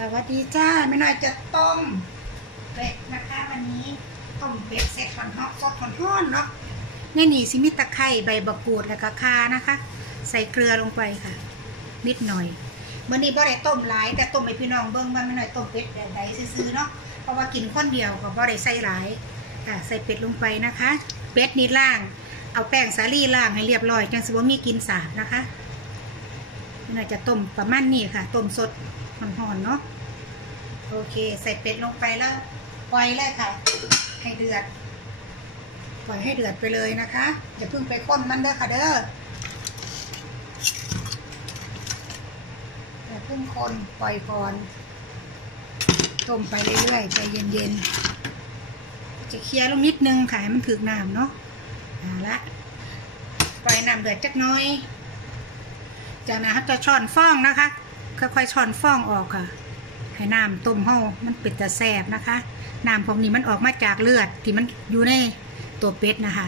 สวัสดีจ้าไม่น้อยจะต้มเป็ดนะคะวันนี้ต้มเป็ดเสร็จหอนฮอกสดหอนห้อนเนาะในนี่สิมีตะไคร้ใบบักกูดแล้วก็คานะคะ ใส่เกลือลงไปค่ะ นิดหน่อยเมื่อนี้บ่ได้ต้มหลาย แต่ต้มให้พี่น้องเบิ่งว่าไม่น้อยต้มเป็ดแบบใดซื้อๆเนาะเพราะว่ากินคนเดียวก็บ่ได้ใส่หลายค่ะใส่เป็ดลงไปนะคะ เป็ดนี่ล่าง เอาแป้งสาลี่ล่างให้เรียบร้อยจังสิว่ามีกินสาบนะคะ น้อยจะต้มประมาณนี้ค่ะ ต้มสดหอนๆเนาะ โอเค ใส่เป็ดลงไปแล้วปล่อยเลยค่ะ ให้เดือด ปล่อยให้เดือดไปเลยนะคะ อย่าเพิ่งไปค้นมันเด้อค่ะเด้อ อย่าเพิ่งคนปล่อยก่อน ต้มไปเรื่อยๆ ใจเย็นๆ จะเคลียร์ลงนิดนึงค่ะให้มันถึกน้ำเนาะเอาละปล่อยน้ำเดือดจักน้อย จากนั้นเราจะช้อนฟองนะคะ ค่อยๆช้อนฟองออกค่ะให้น้ำต้มเฮามันเป็ดแต่แสบนะคะน้ำพวกนี้มันออกมาจากเลือดที่มันอยู่ในตัวเป็ดนะคะ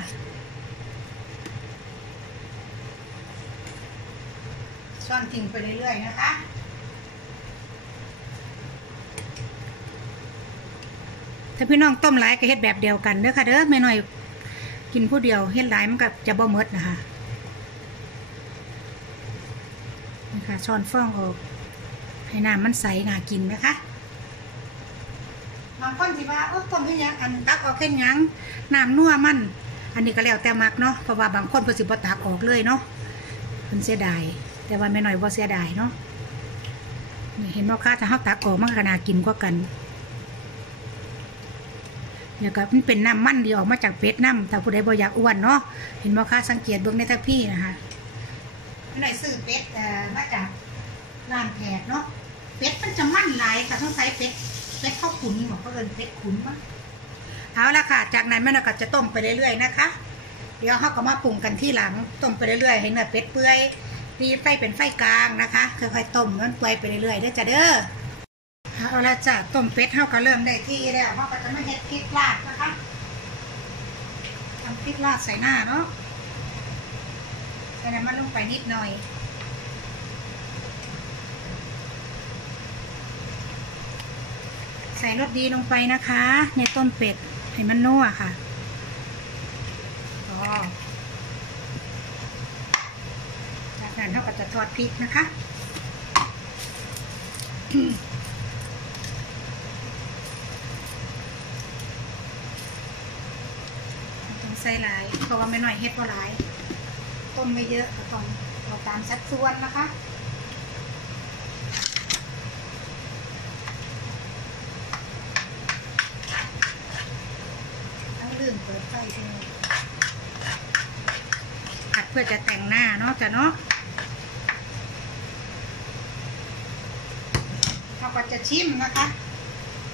ซ่อนทิ้งไปเรื่อยๆนะคะถ้าพี่น้องต้มหลายก็เฮ็ดแบบเดียวกันเด้อค่ะเด้อไม่น้อยกินผู้เดียวเฮ็ดหลายมันก็จะบ่หมดนะคะนะ คะช้อนฟองออกให้น้ำมันใสน่ากินนะคะบางคนสิว่าโอ้ต้มให้ยังอันตักออกแค่ยังน้ำนัวมัน อันนี้ก็แล้วแต่มักเนาะเพราะว่าบางคนเพิ่นสิบ่ตักออกเลยเนาะเพิ่นเสียดายแต่ว่าแม่น้อยบ่เสียดายเนาะเห็นบ่คะถ้าเฮาตักออกมันก็น่ากินกว่ากันแล้วก็มันเป็นน้ำมันที่ออกมาจากเป็ดน้ำถ้าผู้ใดบ่อยากอ้วนเนาะเห็นบ่คะสังเกตเบิ่งในทัพพี่นะคะ แม่น้อยซื้อเป็ดเอ่อมาจากร้านแขกเนาะเป็ดมันจะมั่นหลายค่ะต้องใช้เป็ดเป็ดข้าวขุนบอกเขาเอินเป็ดขุนมั้งเอาละค่ะ จากนั้นแม่นก็จะต้มไปเรื่อยๆนะคะ เดี๋ยวเขาก็มาปรุงกันที่หลังต้มไปเรื่อยๆให้เนื้อเป็ดเปื่อยตีไฟเป็นไฟกลางนะคะค่อยๆต้มมันเปื่อยไปเรื่อยๆเด้อจ้ะเด้อเอาละจ้ะต้มเป็ดเขาก็เริ่มได้ที่แล้วเขาก็จะมาเฮ็ดพริกลาดนะคะทำพริกลาดใส่หน้าเนาะ ใส่น้ำมันลงไปนิดหน่อย ใส่รสดีลงไปนะคะ ในต้มเป็ดให้มันนัวค่ะอ๋อจากนั้นเราก็จะทอดพริกนะคะต้องใส่หลาย เพราะว่าไม่หน้อยเฮ็ดก็หลาย ต้มไม่เยอะก็ต้องเอาตามสัดส่วนนะคะต้องลืมเปิดไฟด้วยผัดเพื่อจะแต่งหน้าเนาะจ้ะเนาะเราก็จะชิมนะคะ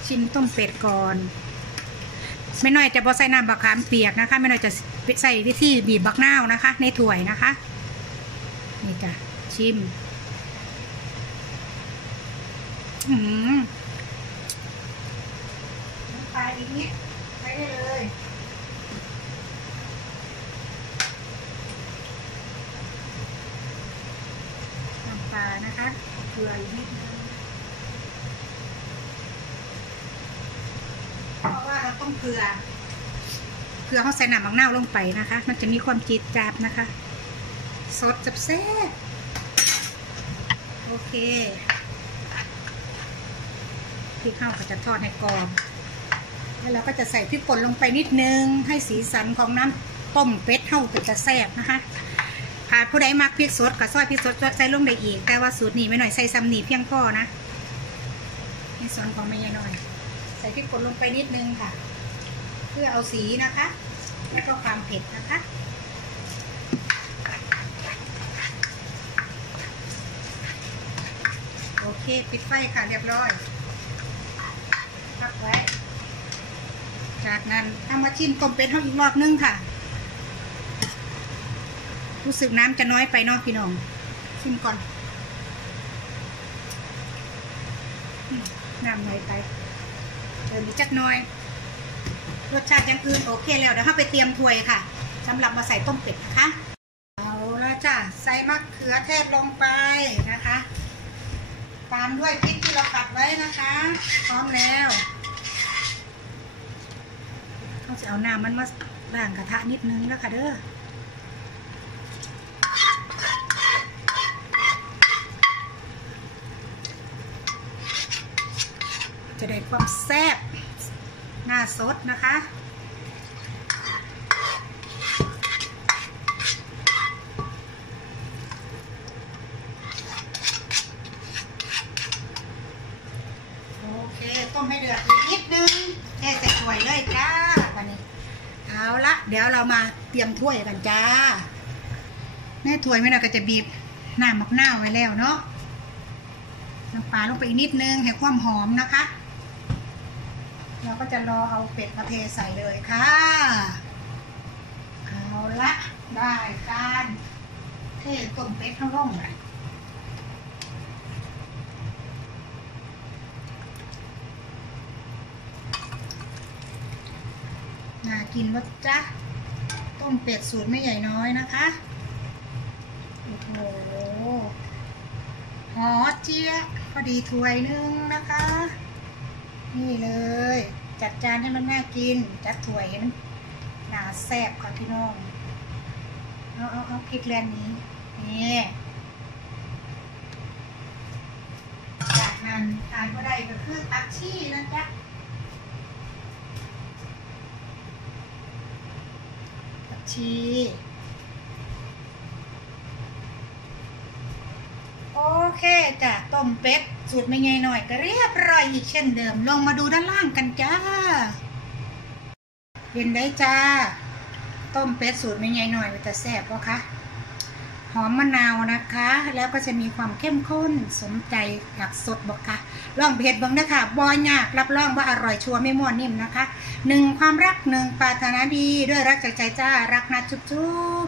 ชิมต้มเป็ดก่อน ไม่น้อยจะบอใส่น้ำบักขามเปียกนะคะไม่น้อยจะใส่วิธีบีบบักนาวนะคะ ในถ้วยนะคะ นี่จ้ะชิม อืมน้ำปลาอีกนิดไปได้เลยน้ำปลานะคะเกลืออีกนิดนึงเพราะว่า ต้องเกลือ เกลือเขาใส่น้ำมังนาวลงไปนะคะ มันจะมีความจีดจ๊าดนะคะสดจับแซ่บโอเคพริกข้าวก็จะทอดให้กรอบ แล้วเราก็จะใส่พริกป่นลงไปนิดนึง ให้สีสันของน้ำต้มเป็ดเท่าเป็นจะแซ่บนะคะค่ะผู้ใดมักพริกสดก็ซอยพริกสดใส่ลงได้อีก แต่ว่าสูตรนี้ไม่หน่อยใส่ซ้ำนีเพียงพอนะในส่วนของไม่ยายหน่อย ใส่พริกป่นลงไปนิดนึงค่ะ เพื่อเอาสีนะคะ แล้วก็ความเผ็ดนะคะโอเค ปิดไฟค่ะเรียบร้อยพักไว้ จากนั้นเอามาชิมต้มเป็ดเขาอีกรอบนึงค่ะ รู้สึกน้ำจะน้อยไปเนาะพี่น้อง ชิมก่อนน้ำน้อยไปเติมอีกจักน้อย รสชาติย่างอื่นโอเคแล้วเดี๋ยวเราไปเตรียมถ้วยค่ะสำหรับมาใส่ต้มเป็ดนะคะ เอาละจ้ะใส่มะเขือเทศลงไปนะคะตามด้วยพริกที่เราผัดไว้นะคะ พร้อมแล้วเขาจะเอาน้ำมันมาล้างกระทะนิดนึงแล้วค่ะเด้อจะได้ความแซ่บ สดนะคะ โอเค ต้มให้เดือดอีกนิดนึงเทใส่ถ้วยเลยจ้าวันนี้ เอาละเดี๋ยวเรามาเตรียมถ้วยกันจ้า ในถ้วยไม่น่าก็จะบีบน้ำมะนาวไว้แล้วเนาะน้ำปลาลงไปอีกนิดนึงให้ความหอมนะคะ เราก็จะรอเอาเป็ดมาเทใส่เลยค่ะ เอาละได้การเทต้มเป็ดข้างล่องเลยน่ากินวะจ๊ะ ต้มเป็ดสูตรไม่ใหญ่น้อยนะคะ โอ้โหหอเจี๊ยพอดีถ้วยนึงนะคะ นี่เลย จัดจานให้มันน่ากิน จัดถ้วยให้มันหนาแซ่บค่ะพี่น้อง เอาเอาเอาพริกแลนนี้ นี่จากนั้นทานก็ได้ก็คือตักชี่นะจ๊ะตักชี โอ เคจ้ะต้มเป็ดสูตรไม่ไงหน่อยก็เรียบร้อยอีกเช่นเดิม ลงมาดูด้านล่างกันจ้าเห็นได้จ้า ต้มเป็ดสูตรไม่ไงหน่อยมันจะแซ่บปะคะหอมมะนาวนะคะ แล้วก็จะมีความเข้มข้นสมใจหลักสดบอกค่ะลองเผ็ดบ้างนะคะบอยยากรับรองว่าอร่อยชัวร์ไม่ม้วนนิ่มนะคะหนึ่งความรักหนึ่งปรารถนาดีด้วยรักจากใจจ้ารักนะจุ๊บ